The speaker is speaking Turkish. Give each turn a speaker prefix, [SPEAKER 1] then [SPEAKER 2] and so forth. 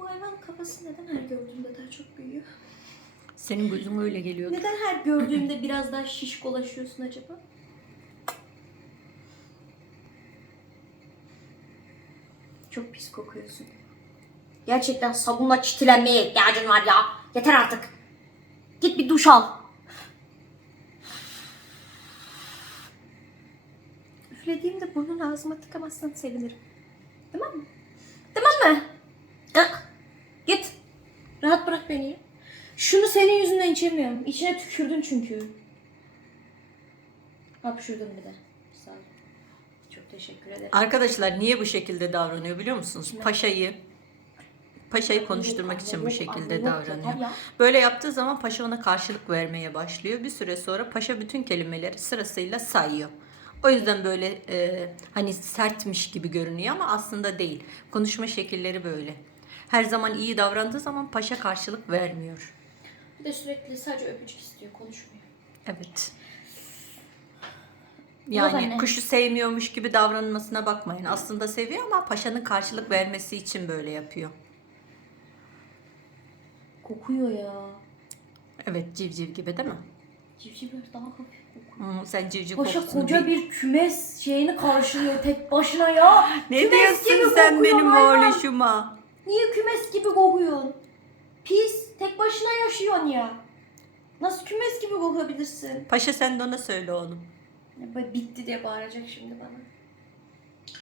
[SPEAKER 1] hayvan kafası neden her gördüğümde daha çok büyüyor?
[SPEAKER 2] Senin gözün öyle geliyor.
[SPEAKER 1] Neden her gördüğümde biraz daha şişkolaşıyorsun acaba? Çok pis kokuyorsun. Gerçekten sabunla çitilenmeye ihtiyacın var ya. Yeter artık. Git bir duş al. Üflediğimde burnunu ağzıma tıkamazsan sevinirim. Tamam mı? Tamam mı? Ah, Git. Rahat bırak beni. Şunu senin yüzünden içemiyorum. İçine tükürdün çünkü. Hapşurdum bir de. Sağ ol. Çok teşekkür ederim.
[SPEAKER 2] Arkadaşlar niye bu şekilde davranıyor biliyor musunuz? Paşayı Paşayı konuşturmak için bu şekilde davranıyor. Böyle yaptığı zaman paşa ona karşılık vermeye başlıyor. Bir süre sonra paşa bütün kelimeleri sırasıyla sayıyor. O yüzden böyle e, hani sertmiş gibi görünüyor ama aslında değil. Konuşma şekilleri böyle. Her zaman iyi davrandığı zaman paşa karşılık vermiyor.
[SPEAKER 1] Bir de sürekli sadece öpücük istiyor, konuşmuyor.
[SPEAKER 2] Evet. Yani kuşu sevmiyormuş gibi davranmasına bakmayın. Aslında seviyor ama paşanın karşılık vermesi için böyle yapıyor.
[SPEAKER 1] Kokuyor ya.
[SPEAKER 2] Evet civciv gibi değil mi?
[SPEAKER 1] Civcivler daha hafif kokuyor.
[SPEAKER 2] Hmm, sen civciv
[SPEAKER 1] Paşa
[SPEAKER 2] kokusunu
[SPEAKER 1] koca
[SPEAKER 2] bil-
[SPEAKER 1] bir kümes şeyini karşılıyor tek başına ya.
[SPEAKER 2] Ne
[SPEAKER 1] Kümes
[SPEAKER 2] diyorsun sen benim oğluşuma?
[SPEAKER 1] Niye kümes gibi kokuyorsun? Pis, tek başına yaşıyorsun ya. Nasıl kümes gibi kokabilirsin?
[SPEAKER 2] Paşa sen de ona söyle oğlum.
[SPEAKER 1] Ya böyle bitti diye bağıracak şimdi bana.